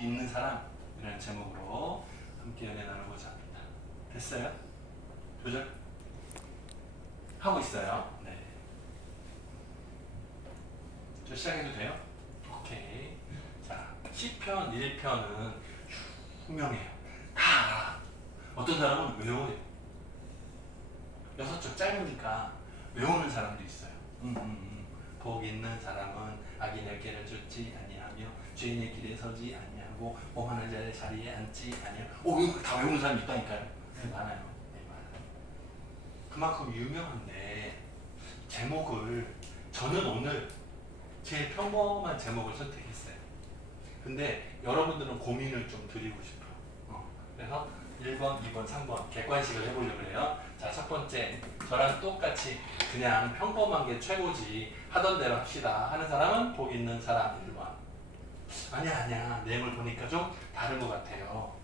있는 사람이라는 제목으로 함께 연애 나누고자 합니다. 됐어요? 조절? 하고 있어요. 네. 저 시작해도 돼요? 오케이. 자, 시편 1편은 유명해요. 다 알아. 어떤 사람은 외워요. 6쪽 짧으니까 외우는 사람도 있어요. 복 있는 사람은 악인의 길을 쫓지 아니하며 죄인의 길에 서지 아니하고 오만한 자의 자리에 앉지 아니하고 이거 다 외우는 사람이 있다니까요. 네, 많아요. 네, 많아요. 그만큼 유명한데 제목을 저는 오늘 제일 평범한 제목을 선택했어요. 근데 여러분들은 고민을 좀 드리고 싶어요. 그래서 1번, 2번, 3번 객관식을 해보려고 해요. 자, 첫 번째, 저랑 똑같이 그냥 평범한 게 최고지 하던 대로 합시다 하는 사람은 복 있는 사람 1번. 아니야 내용을 보니까 좀 다른 것 같아요.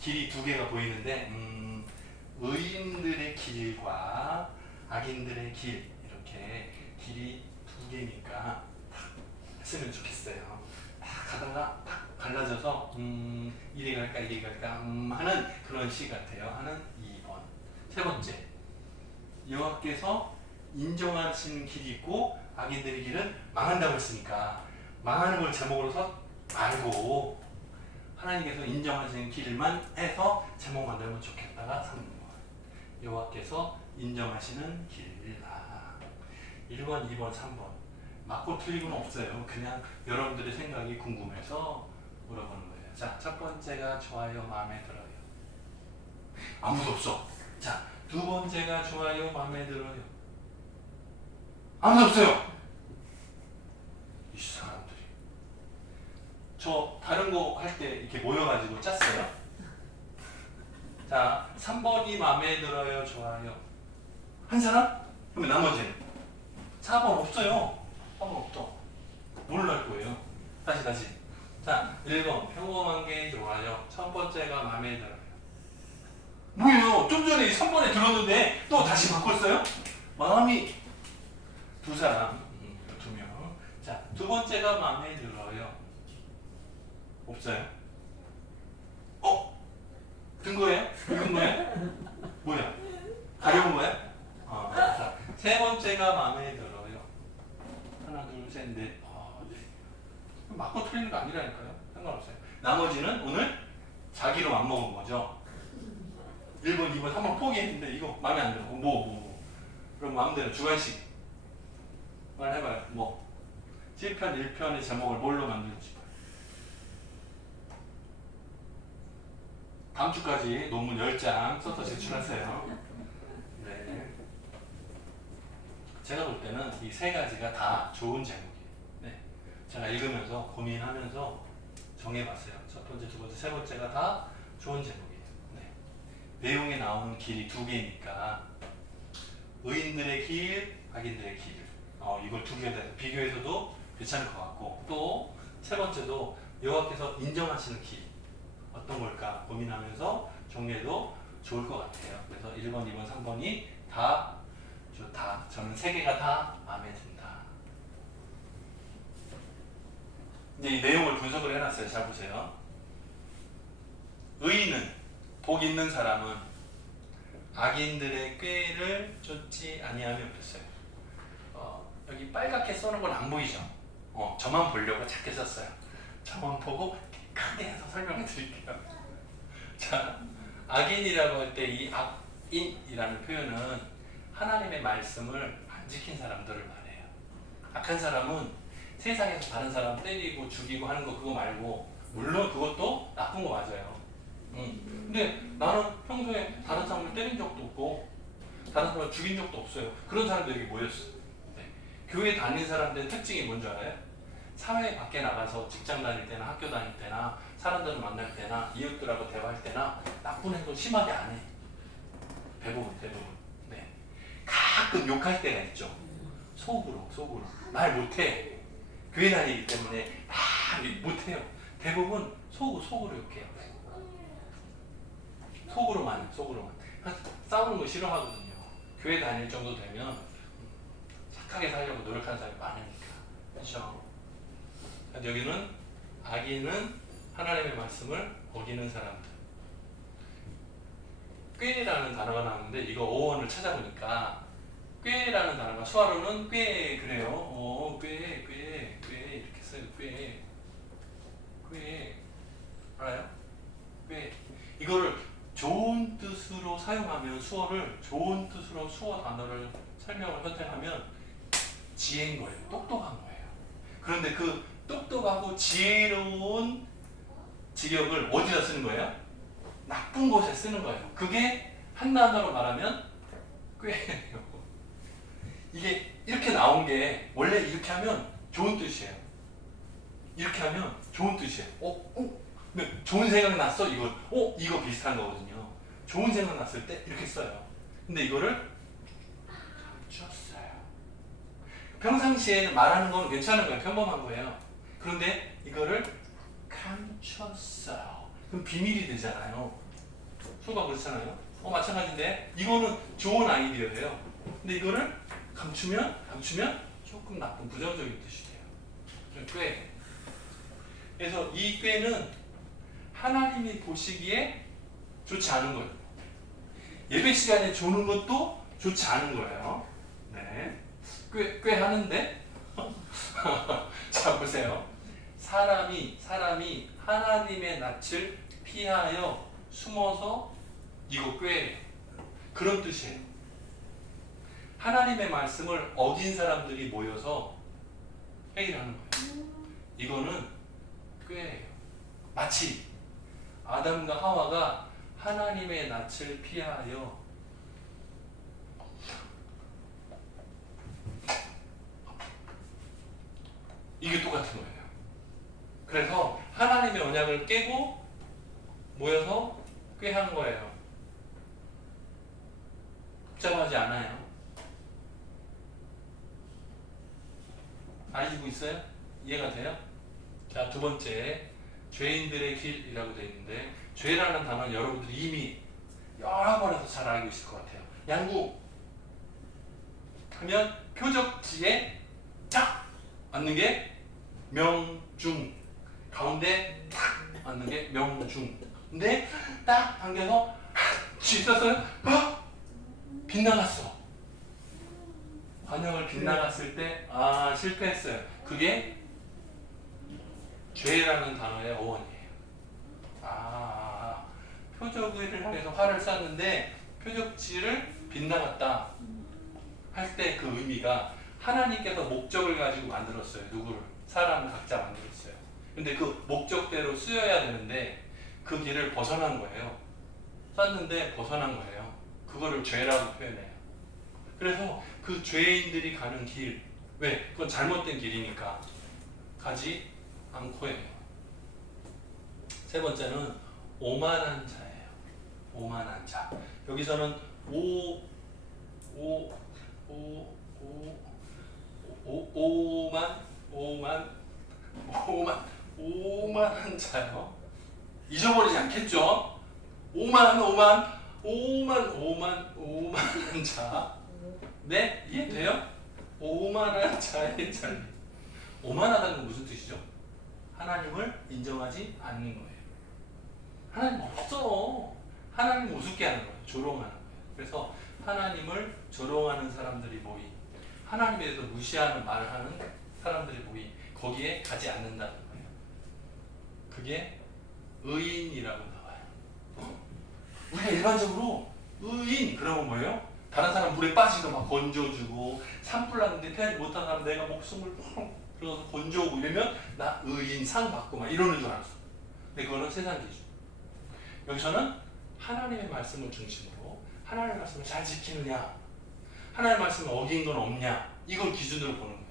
길이 두 개가 보이는데 의인들의 길과 악인들의 길, 이렇게 길이 두 개니까 딱 했으면 좋겠어요. 딱 가다가 딱 갈라져서 이리 갈까 이리 갈까 하는 그런 시 같아요. 하는 2번. 세 번째, 여호와께서 인정하시는 길이 있고 악인들의 길은 망한다고 했으니까 망하는 걸 제목으로 서 말고 하나님께서 인정하시는 길만 해서 제목 만들면 좋겠다가 3번. 여호와께서 인정하시는 길. 1번, 2번, 3번. 맞고 틀리고는 없어요. 그냥 여러분들의 생각이 궁금해서 물어보는 거예요. 자, 첫 번째가 좋아요, 마음에 들어요. 아무도 없어. 자, 두 번째가 좋아요, 마음에 들어요. 아무도 없어요. 이 사람들이. 저 다른 거 할 때 이렇게 모여가지고 짰어요. 자, 3번이 마음에 들어요, 좋아요. 한 사람? 그러면 나머지는? 4번 없어요. 4번 없죠. 뭘로 할 거예요? 다시. 자, 1번 평범한 게 좋아요. 첫 번째가 마음에 들어요. 뭐예요? 좀 전에 3번에 들었는데 또 다시 바꿨어요? 마음이 두 사람, 두 명. 자, 두 번째가 마음에 들어요. 없어요? 든 거예요? 읽은 거예요? 뭐야? 가려운 거야? 자, 세 번째가 마음에 들어요. 하나, 둘, 셋, 넷. 네. 맞고 틀리는 거 아니라니까요. 상관없어요. 나머지는 오늘 자기로 맘먹은 거죠. 1번, 2번, 3번 포기했는데 이거 마음에 안 들어. 그럼 마음대로 주관식 말해봐요. 뭐 7편, 1편의 제목을 뭘로 만들고 싶어요? 다음 주까지 논문 10장 써서 제출하세요. 네. 제가 볼 때는 이 세 가지가 다 좋은 제목이에요. 네. 제가 읽으면서 고민하면서 정해봤어요. 첫 번째, 두 번째, 세 번째가 다 좋은 제목이에요. 네. 내용에 나오는 길이 두 개니까 의인들의 길, 악인들의 길. 이걸 두 개 비교해서도 괜찮을 것 같고 또 세 번째도 여호와께서 인정하시는 길 어떤 걸까 고민하면서 정리해도 좋을 것 같아요. 그래서 1번, 2번, 3번이 다 좋다. 저는 세 개가 다 마음에 든다. 이제 이 내용을 분석을 해놨어요. 잘 보세요. 의인은, 복 있는 사람은 악인들의 꾀를 쫓지 아니하며 그랬어요. 여기 빨갛게 써놓은 건 안 보이죠? 저만 보려고 작게 썼어요. 저만 보고 크게 해서 설명해 드릴게요. 자, 악인이라고 할 때 이 악인이라는 표현은 하나님의 말씀을 안 지킨 사람들을 말해요. 악한 사람은 세상에서 다른 사람 때리고 죽이고 하는 거 그거 말고 물론 그것도 나쁜 거 맞아요. 근데 나는 평소에 다른 사람을 때린 적도 없고 다른 사람을 죽인 적도 없어요. 그런 사람들이 여기 모였어요. 네. 교회 다니는 사람들의 특징이 뭔지 알아요? 사회 밖에 나가서 직장 다닐 때나 학교 다닐 때나 사람들을 만날 때나 이웃들하고 대화할 때나 나쁜 행동 심하게 안 해. 대부분. 네. 가끔 욕할 때가 있죠. 속으로 말 못해. 교회 다니기 때문에 말 못해요. 대부분 속으로 욕해요. 속으로만. 싸우는 거 싫어하거든요. 교회 다닐 정도 되면 착하게 살려고 노력하는 사람이 많으니까. 그렇죠? 여기는 악인은 하나님의 말씀을 어기는 사람들. 꾀라는 단어가 나오는데 이거 어원을 찾아보니까 꾀라는 단어가 수화로는 꾀 그래요. 꾀 이렇게 써요. 꾀 알아요? 꾀 이거를 좋은 뜻으로 사용하면 수어를 좋은 뜻으로 수어 단어를 설명을 선택하면 지혜인 거예요. 똑똑한 거예요. 그런데 그 똑똑하고 지혜로운 직역을 어디다 쓰는 거예요? 나쁜 곳에 쓰는 거예요. 그게 한 단어로 말하면 꾀예요. 이게 이렇게 나온 게 원래 이렇게 하면 좋은 뜻이에요. 이렇게 하면 좋은 뜻이에요. 근데 좋은 생각 났어? 이거 비슷한 거거든요. 좋은 생각 났을 때 이렇게 써요. 근데 이거를 감췄어요. 평상시에는 말하는 건 괜찮은 거예요. 평범한 거예요. 그런데 이거를 감췄어요. 그럼 비밀이 되잖아요. 수가 그렇잖아요. 마찬가지인데 이거는 좋은 아이디어예요. 근데 이거를 감추면 조금 나쁜 부정적인 뜻이 돼요. 꾀. 그래서 이 꾀는 하나님이 보시기에 좋지 않은 거예요. 예배 시간에 조는 것도 좋지 않은 거예요. 네. 꽤 하는데 자 보세요. 사람이 하나님의 낯을 피하여 숨어서 이거 꾀예요. 그런 뜻이에요. 하나님의 말씀을 어긴 사람들이 모여서 회의를 하는 거예요. 이거는 꾀예요. 마치 아담과 하와가 하나님의 낯을 피하여 이게 똑같은 거예요. 그래서 하나님의 언약을 깨고 모여서 꾀한 거예요. 복잡하지 않아요. 아시고 있어요? 이해가 돼요? 자, 두 번째 죄인들의 길이라고 되어 있는데 죄라는 단어는 여러분들이 이미 여러 번에서 잘 알고 있을 것 같아요. 양구 하면 표적지에 딱 맞는 게 명중, 가운데 딱 맞는 게 명중. 근데 딱 당겨서 쥐었어요. 빗나갔어. 관역을 빗나갔을 때 실패했어요. 그게 죄라는 단어의 어원이에요. 표적을 향해서 활을 쐈는데 표적지를 빗나갔다 할 때 그 의미가 하나님께서 목적을 가지고 만들었어요. 누구를? 사람을 각자 만들었어요. 근데 그 목적대로 쓰여야 되는데 그 길을 벗어난 거예요. 쐈는데 벗어난 거예요. 그거를 죄라고 표현해요. 그래서 그 죄인들이 가는 길, 왜? 그건 잘못된 길이니까 가지 않고 해요. 세 번째는 오만한 자예요. 오만한 자. 여기서는 오만한 자요. 잊어버리지 않겠죠? 오만한 자. 네? 이해돼요? 오만한 자의 자리. 오만하다는 건 무슨 뜻이죠? 하나님을 인정하지 않는 거예요. 하나님 없어. 하나님 우습게 하는 거예요. 조롱하는 거예요. 그래서 하나님을 조롱하는 사람들이 모인, 하나님에 대해서 무시하는 말을 하는 사람들이 모인, 거기에 가지 않는다는 거예요. 그게 의인이라고 나와요. 우리가 일반적으로 의인 그러면 뭐예요? 다른 사람 물에 빠지도 막 건져주고, 산불 났는데 피하지 못한 사람 내가 목숨을 들어서 건져오고 이러면 나 의인 상 받고 막 이러는 줄 알았어. 근데 그거는 세상 기준. 여기서는 하나님의 말씀을 중심으로 하나님의 말씀을 잘 지키느냐, 하나님의 말씀을 어긴 건 없냐, 이걸 기준으로 보는 거예요.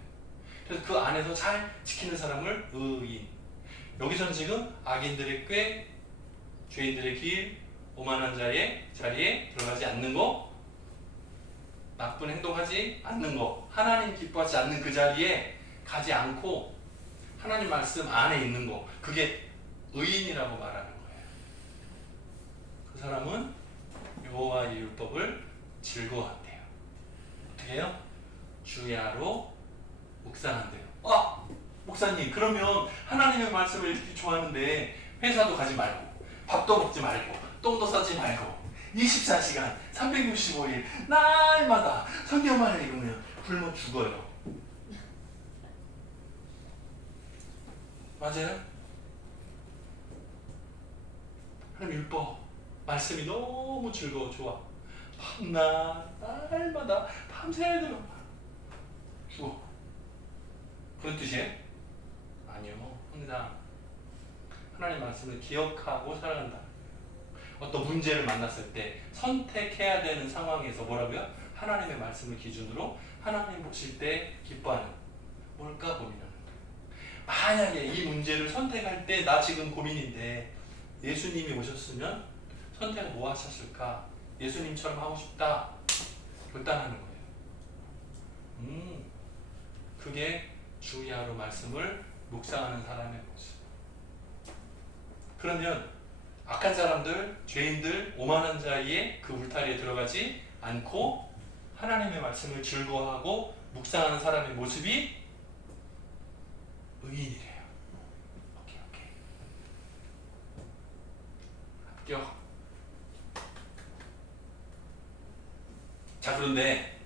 그래서 그 안에서 잘 지키는 사람을 의인. 여기서는 지금 악인들의 꾀, 죄인들의 길, 오만한 자의 자리에 들어가지 않는 거, 나쁜 행동하지 않는 거, 하나님 기뻐하지 않는 그 자리에 가지 않고 하나님 말씀 안에 있는 거, 그게 의인이라고 말하는 거예요. 그 사람은 여호와의 율법을 즐거워한대요. 어떻게 해요? 주야로 묵상한대요. 목사님, 그러면 하나님의 말씀을 이렇게 좋아하는데 회사도 가지 말고 밥도 먹지 말고 똥도 싸지 말고 24시간 365일 날마다 성경만을 읽으면 굶어 죽어요. 맞아요? 하나님 율법 말씀이 너무 즐거워 좋아. 밤낮 날마다 밤새도록 죽어. 그런 뜻이에요? 아니요. 항상 하나님 말씀을 기억하고 살아간다. 어떤 문제를 만났을 때 선택해야 되는 상황에서 뭐라고요? 하나님의 말씀을 기준으로 하나님 보실 때 기뻐하는 뭘까 고민하는. 만약에 이 문제를 선택할 때 나 지금 고민인데 예수님이 오셨으면 선택을 뭐 하셨을까? 예수님처럼 하고 싶다. 결단하는 거예요. 그게 주야로 말씀을 묵상하는 사람의 모습. 그러면 악한 사람들, 죄인들, 오만한 자의 그 울타리에 들어가지 않고 하나님의 말씀을 즐거워하고 묵상하는 사람의 모습이 의인이래요. 오케이. 합격. 자, 그런데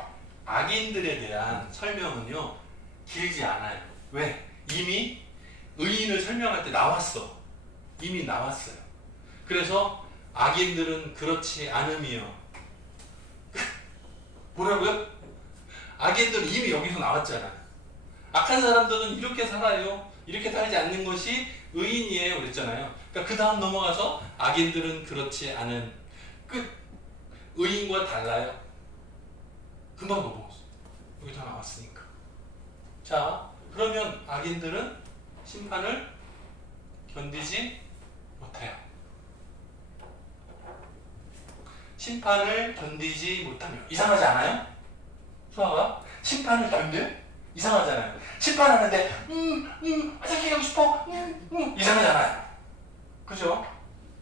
악인들에 대한 설명은요 길지 않아요. 왜? 이미 의인을 설명할 때 나왔어. 이미 나왔어요. 그래서 악인들은 그렇지 않음이요. 뭐라고요? 악인들은 이미 여기서 나왔잖아요. 악한 사람들은 이렇게 살아요. 이렇게 살지 않는 것이 의인이에요. 그랬잖아요. 그러니까 그 다음 넘어가서 악인들은 그렇지 않은 끝. 의인과 달라요. 금방 넘어갔어. 여기 다 나왔으니까. 자, 그러면 악인들은 심판을 견디지 못해요. 심판을 견디지 못하며 이상하지 않아요? 수아가 심판을 견뎌? 이상하잖아요. 심판하는데 화장실 가고 싶어? 이상하지 않아요. 그죠?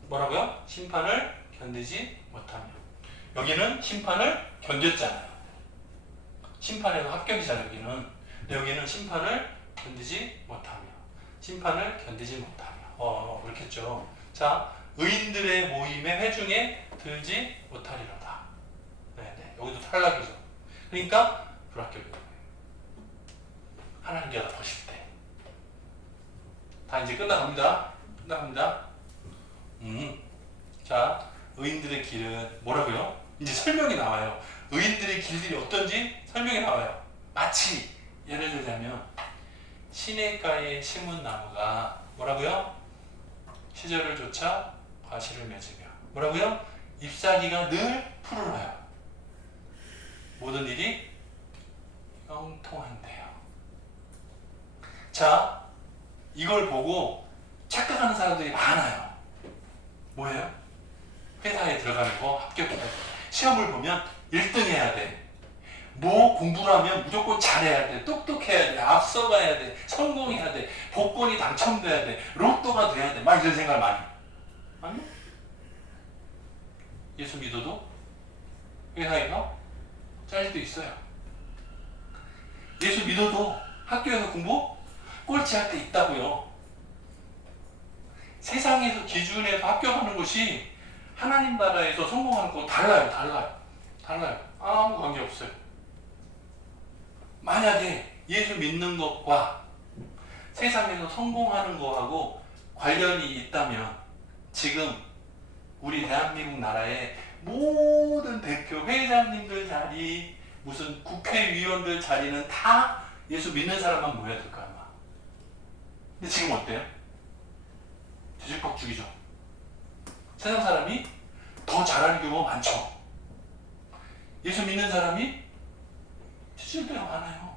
뭐라고요? 심판을 견디지 못하며. 여기는 심판을 견뎠잖아요. 심판에서 합격이잖아요. 여기는 심판을 견디지 못하며. 심판을 견디지 못하며. 그렇겠죠. 자, 의인들의 모임의 회중에 들지 못하리로다. 네네. 여기도 탈락이죠. 그러니까 불합격인 거예요. 하나님께서 보실 때. 다 이제 끝나갑니다. 자, 의인들의 길은 뭐라고요? 이제 설명이 나와요. 의인들의 길들이 어떤지 설명이 나와요. 마치 예를 들자면 시냇가에 심은 나무가 뭐라고요? 시절을 쫓아 과실을 맺으며 뭐라고요? 잎사귀가 늘 푸르러요. 모든 일이 형통한대요. 자, 이걸 보고 착각하는 사람들이 많아요. 뭐예요? 회사에 들어가는 거 합격해야 돼. 시험을 보면 1등 해야 돼. 뭐 공부를 하면 무조건 잘해야 돼. 똑똑해야 돼. 앞서가야 돼. 성공해야 돼. 복권이 당첨돼야 돼. 로또가 돼야 돼. 막 이런 생각을 많이. 아니요? 예수 믿어도 회사에서 짤 수도 있어요. 예수 믿어도 학교에서 공부 꼴찌할 때 있다고요. 세상에서 기준에서 합격하는 것이 하나님 나라에서 성공하는 거 달라요. 아무 관계없어요. 만약에 예수 믿는 것과 세상에서 성공하는 거하고 관련이 있다면 지금 우리 대한민국 나라의 모든 대표 회장님들 자리, 무슨 국회의원들 자리는 다 예수 믿는 사람만 모여야 될 거야 아마. 근데 지금 어때요? 뒤죽박죽이죠. 세상 사람이 더 잘하는 경우가 많죠. 예수 믿는 사람이 뒤질 때가 많아요.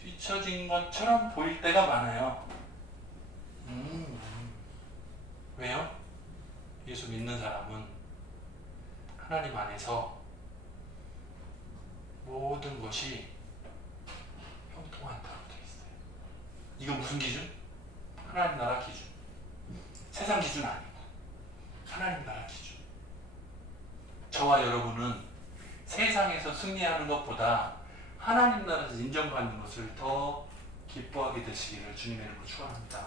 뒤처진 것처럼 보일 때가 많아요. 왜요? 예수 믿는 사람은 하나님 안에서 모든 것이 형통한다고 되어 있어요. 이건 무슨 기준? 하나님 나라 기준. 세상 기준 아니고 하나님 나라 기준. 저와 여러분은 세상에서 승리하는 것보다 하나님 나라에서 인정받는 것을 더 기뻐하게 되시기를 주님의 이름으로 축원합니다.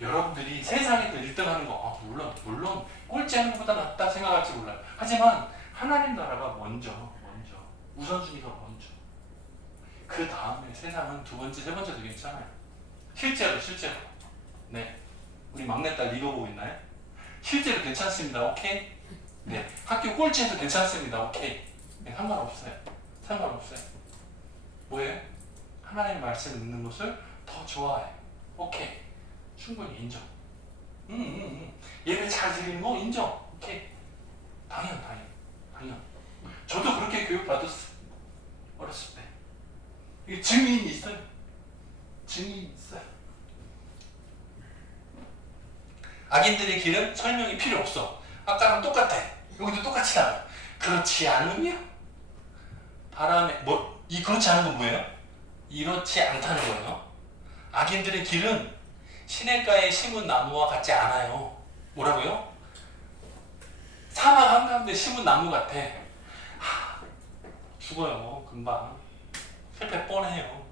여러분들이 세상에서 1등 하는 거, 물론 꼴찌하는 것보다 낫다 생각할지 몰라요. 하지만 하나님 나라가 먼저 우선순위가 먼저. 그 다음에 세상은 두 번째, 세 번째도 괜찮아요. 실제로. 네, 우리 막내딸 이거 보고 있나요? 실제로 괜찮습니다. 오케이? 네, 학교 꼴찌해도 괜찮습니다. 오케이? 네, 상관없어요. 뭐예요? 하나님의 말씀을 듣는 것을 더 좋아해. 오케이. 충분히 인정. 예배 잘 드리는 거 인정. 오케이. 당연. 저도 그렇게 교육받았어요. 어렸을 때. 이게 증인이 있어요. 악인들의 길은 설명이 필요 없어. 아까랑 똑같아. 여기도 똑같이 나와요. 그렇지 않으며 그렇지 않은 건 뭐예요? 이렇지 않다는 거예요. 악인들의 길은 시냇가에 심은 나무와 같지 않아요. 뭐라고요? 사막 한가운데 심은 나무 같아. 죽어요. 금방. 실패 뻔해요.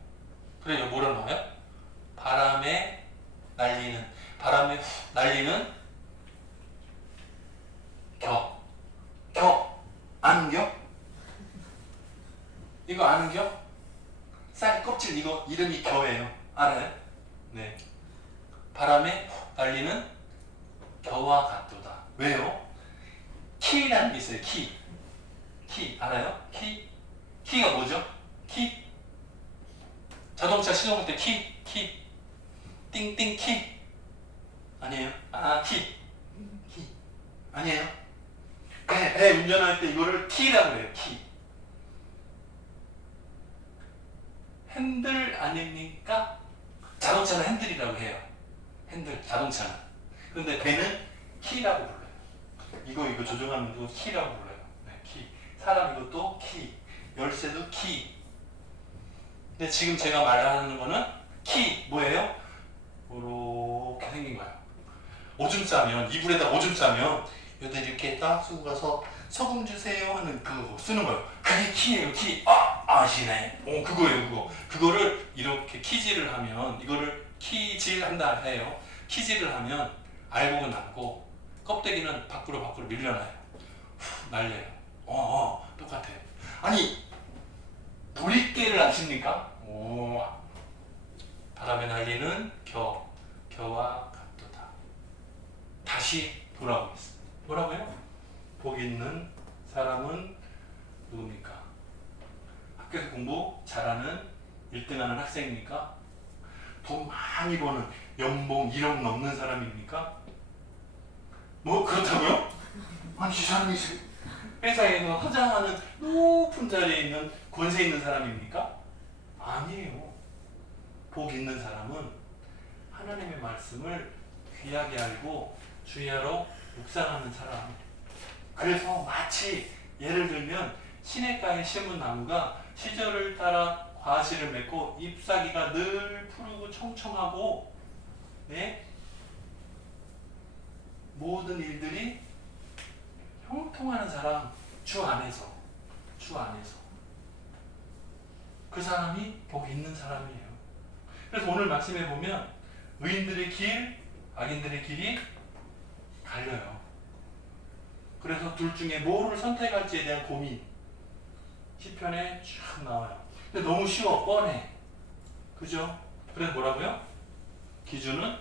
그래요. 뭐라 나와요? 바람에 훅 날리는 아는 겨? 이거 아는 겨? 쌀 껍질 이거 이름이 겨예요. 알아요? 네. 바람에 훅 날리는 겨와 같도다. 왜요? 키라는 게 있어요. 키 알아요? 키가 뭐죠? 키? 자동차 시동할 때 키 띵띵 키 아니에요? 키 아니에요? 배 운전할 때 이거를 키라고 해요. 키. 핸들 아닙니까? 자동차는 핸들이라고 해요. 핸들, 자동차는. 근데 배는 키라고 불러요. 이거 조종하는 거 키라고 불러요. 네, 키. 사람 이것도 키. 열쇠도 키. 근데 지금 제가 말하는 거는 키. 뭐예요? 이렇게 생긴 거예요. 오줌 싸면, 이불에다 오줌 싸면 여기다 이렇게 딱 쓰고 가서 소금 주세요 하는 그거 쓰는 거예요. 그게 키예요. 키. 아시네. 그거예요. 그거를 이렇게 키질을 하면, 이거를 키질 한다 해요. 키질을 하면 알곡은 남고 껍데기는 밖으로 밀려나요. 날려요. 똑같아요. 아니, 도리깨를 아십니까? 바람에 날리는 겨와 같도다. 다시 돌아오겠습니다. 뭐라고요? 복 있는 사람은 누굽니까? 학교에서 공부 잘하는 1등하는 학생입니까? 돈 많이 버는 연봉 1억 넘는 사람입니까? 뭐 그렇다고요? 아니 이 사람이 회사에서 화장하는 높은 자리에 있는 권세 있는 사람입니까? 아니에요. 복 있는 사람은 하나님의 말씀을 귀하게 알고 주야로 묵상하는 사람. 그래서 마치 예를 들면 시냇가에 심은 나무가 시절을 따라 과실을 맺고 잎사귀가 늘 푸르고 청청하고, 네? 모든 일들이 형통하는 사람. 주 안에서 그 사람이 복 있는 사람이에요. 그래서 오늘 말씀해 보면 의인들의 길, 악인들의 길이 갈려요. 그래서 둘 중에 뭐를 선택할지에 대한 고민 시편에 쭉 나와요. 근데 너무 쉬워, 뻔해. 그죠? 그래서 뭐라고요? 기준은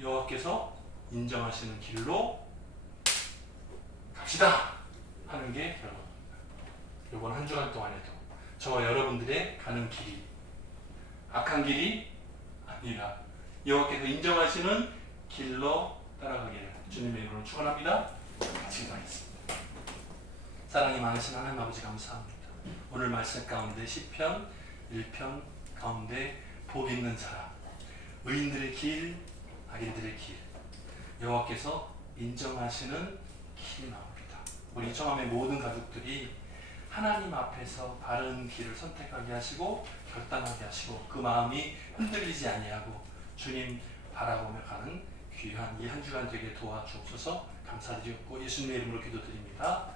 여호와께서 인정하시는 길로 갑시다 하는 게 결론입니다. 이번 한 주간 동안에도 저와 여러분들의 가는 길이 악한 길이 아니라 여호와께서 인정하시는 길로 따라가기를 주님의 이름으로 축원합니다. 같이 기도하겠습니다. 사랑이 많으신 하나님 아버지 감사합니다. 오늘 말씀 가운데 시편 1편 가운데 복 있는 사람, 의인들의 길, 악인들의 길, 여호와께서 인정하시는 길이 나옵니다. 우리 청함의 모든 가족들이 하나님 앞에서 바른 길을 선택하게 하시고 결단하게 하시고 그 마음이 흔들리지 아니하고 주님 바라보며 가는 귀한 이 한 주간 되게 도와주옵소서. 감사드리고 예수님의 이름으로 기도드립니다.